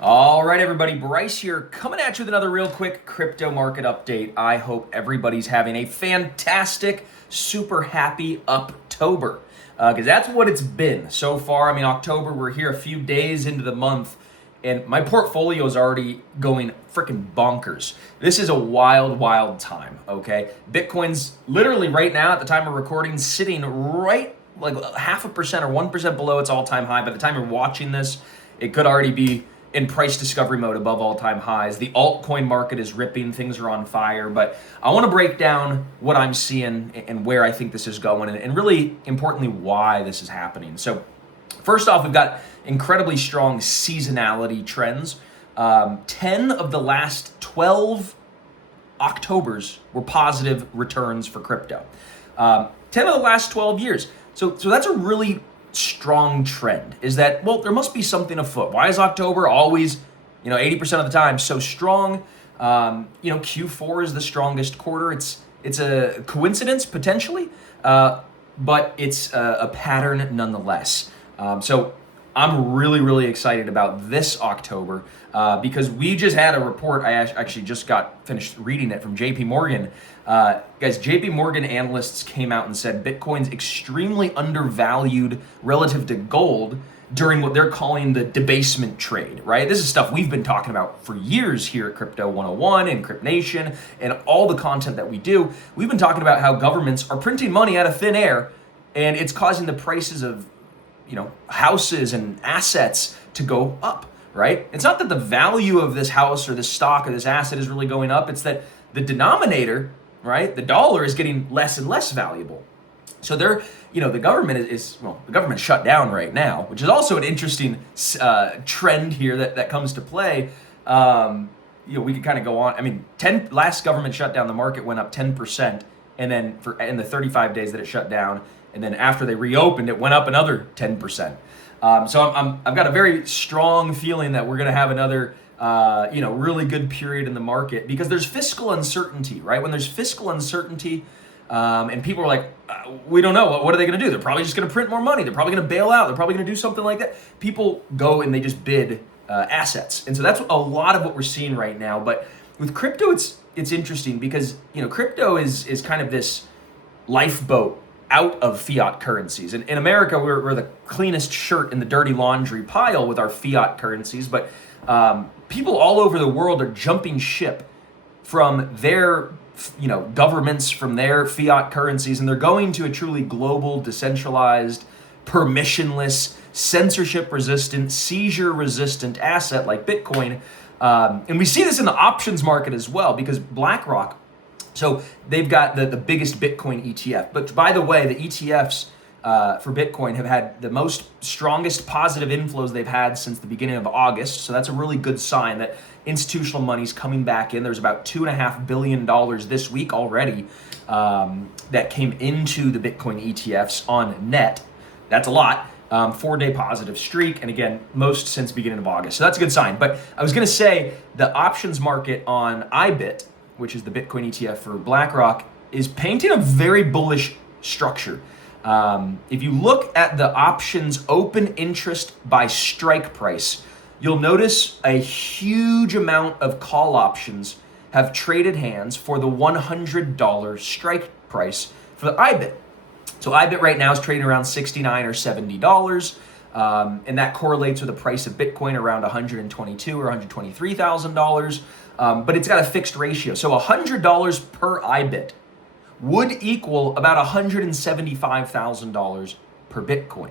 All right, everybody, Bryce here, coming at you with another real quick crypto market update. I hope everybody's having a fantastic, super happy October, because that's what it's been so far. I mean, October, we're here a few days into the month, and my portfolio is already going freaking bonkers. This is a wild, wild time, okay? Bitcoin's literally right now, at the time of recording, sitting right like 0.5% or 1% below its all-time high. By the time you're watching this, it could already be in price discovery mode above all-time highs. The altcoin market is ripping, things are on fire, but I want to break down what I'm seeing and where I think this is going, and really importantly, why this is happening. So first off, we've got incredibly strong seasonality trends. 10 of the last 12 Octobers were positive returns for crypto. 10 of the last 12 years. So that's a really strong trend, is that, well, there must be something afoot. Why is October always, 80% of the time so strong? Q4 is the strongest quarter. It's a coincidence potentially, but it's a pattern nonetheless. So I'm really, really excited about this October because we just had a report. I actually just got finished reading it from JP Morgan. Guys, JP Morgan analysts came out and said Bitcoin's extremely undervalued relative to gold during what they're calling the debasement trade, right? This is stuff we've been talking about for years here at Crypto 101 and Crypt Nation and all the content that we do. We've been talking about how governments are printing money out of thin air, and it's causing the prices of houses and assets to go up, right? It's not that the value of this house or this stock or this asset is really going up. It's that the denominator, right, the dollar, is getting less and less valuable. So the government the government shut down right now, which is also an interesting trend here that comes to play. We could kind of go on. I mean, last government shutdown, the market went up 10%, and then in the 35 days that it shut down, and then after they reopened, it went up another 10%. So I've got a very strong feeling that we're going to have another really good period in the market, because there's fiscal uncertainty, right? When there's fiscal uncertainty, and people are like, we don't know, what are they going to do? They're probably just going to print more money. They're probably going to bail out. They're probably going to do something like that. People go and they just bid assets. And so that's a lot of what we're seeing right now. But with crypto, it's interesting because, crypto is kind of this lifeboat out of fiat currencies. And in America, we're the cleanest shirt in the dirty laundry pile with our fiat currencies. But people all over the world are jumping ship from their governments, from their fiat currencies, and they're going to a truly global, decentralized, permissionless, censorship-resistant, seizure-resistant asset like Bitcoin. And we see this in the options market as well, because BlackRock, so they've got the biggest Bitcoin ETF. But by the way, the ETFs for Bitcoin have had the strongest positive inflows they've had since the beginning of August. So that's a really good sign that institutional money's coming back in. There's about $2.5 billion this week already that came into the Bitcoin ETFs on net. That's a lot. 4-day positive streak, and again, most since beginning of August. So that's a good sign. But I was going to say the options market on IBIT, which is the Bitcoin ETF for BlackRock, is painting a very bullish structure. If you look at the options open interest by strike price, you'll notice a huge amount of call options have traded hands for the $100 strike price for the IBIT. So IBIT right now is trading around $69 or $70, and that correlates with the price of Bitcoin around $122,000 or $123,000. But it's got a fixed ratio. So $100 per IBIT would equal about $175,000 per Bitcoin.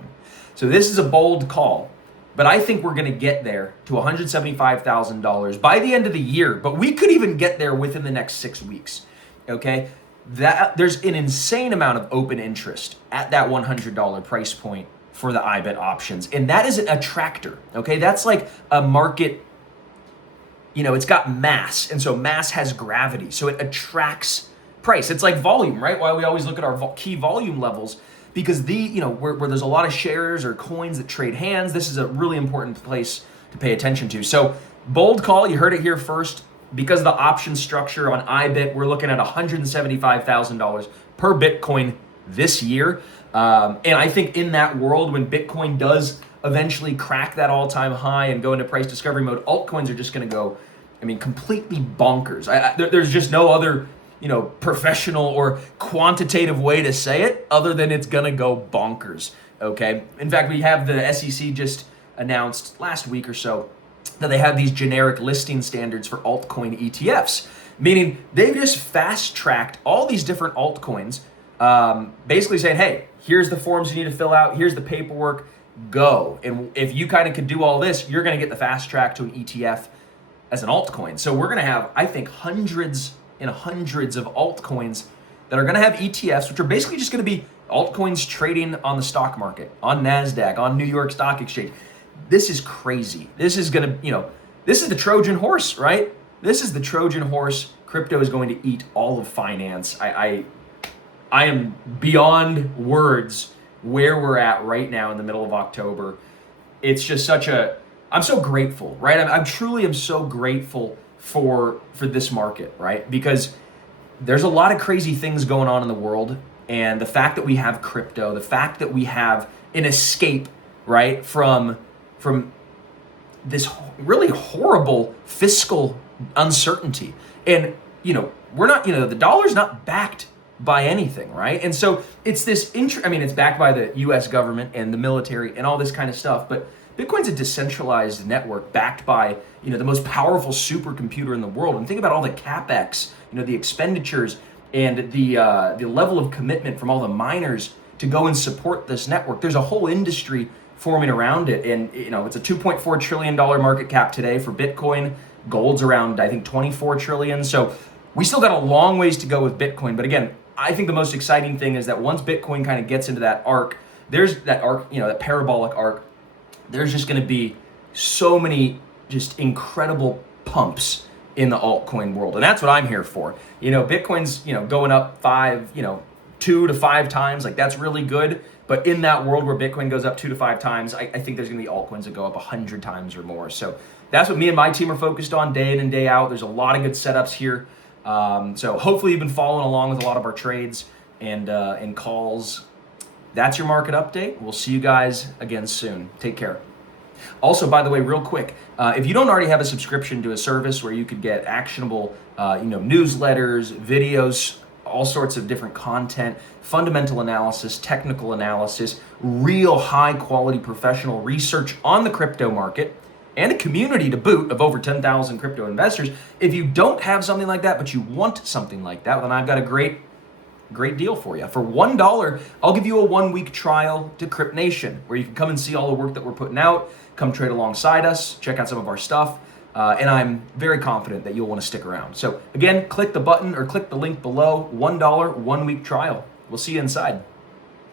So this is a bold call, but I think we're going to get there to $175,000 by the end of the year. But we could even get there within the next 6 weeks. Okay, there's an insane amount of open interest at that $100 price point for the IBIT options, and that is an attractor. Okay, that's like a market. It's got mass, and so mass has gravity, so it attracts price. It's like volume, right? Why we always look at our key volume levels, because where there's a lot of shares or coins that trade hands, this is a really important place to pay attention to. So bold call, you heard it here first. Because of the option structure on IBIT, we're looking at $175,000 per Bitcoin this year. And I think in that world, when Bitcoin does eventually crack that all-time high and go into price discovery mode, altcoins are just going to go, completely bonkers. There's just no other, professional or quantitative way to say it other than it's going to go bonkers. Okay. In fact, we have the SEC just announced last week or so that they have these generic listing standards for altcoin ETFs, meaning they've just fast-tracked all these different altcoins, basically saying, hey, here's the forms you need to fill out, here's the paperwork, go. And if you kind of could do all this, you're going to get the fast track to an ETF as an altcoin. So we're going to have, I think, hundreds and hundreds of altcoins that are going to have ETFs, which are basically just going to be altcoins trading on the stock market, on NASDAQ, on New York Stock Exchange. This is crazy. This is going to, this is the Trojan horse, right? This is the Trojan horse. Crypto is going to eat all of finance. I am beyond words where we're at right now in the middle of October. It's just I'm so grateful, right? I'm truly am so grateful for this market, right? Because there's a lot of crazy things going on in the world, and the fact that we have crypto, the fact that we have an escape, right, from this really horrible fiscal uncertainty. And, we're not, the dollar's not backed by anything, right? And so it's this, it's backed by the US government and the military and all this kind of stuff, but Bitcoin's a decentralized network backed by, the most powerful supercomputer in the world. And think about all the CapEx, the expenditures and the level of commitment from all the miners to go and support this network. There's a whole industry forming around it. And, it's a $2.4 trillion market cap today for Bitcoin. Gold's around, I think, 24 trillion. So we still got a long ways to go with Bitcoin. But again, I think the most exciting thing is that once Bitcoin kind of gets into that arc, there's that arc, that parabolic arc, there's just going to be so many just incredible pumps in the altcoin world. And that's what I'm here for. Bitcoin's, going up 2 to 5 times. Like, that's really good. But in that world where Bitcoin goes up 2 to 5 times, I think there's going to be altcoins that go up 100 times or more. So that's what me and my team are focused on day in and day out. There's a lot of good setups here. So hopefully you've been following along with a lot of our trades and calls. That's your market update. We'll see you guys again soon. Take care. Also, by the way, real quick, if you don't already have a subscription to a service where you could get actionable, newsletters, videos, all sorts of different content, fundamental analysis, technical analysis, real high quality professional research on the crypto market, and a community to boot of over 10,000 crypto investors. If you don't have something like that, but you want something like that, then I've got a great deal for you. For $1, I'll give you a 1-week trial to Crypt Nation, where you can come and see all the work that we're putting out, come trade alongside us, check out some of our stuff, and I'm very confident that you'll want to stick around. So again, click the button or click the link below, $1, 1-week trial. We'll see you inside.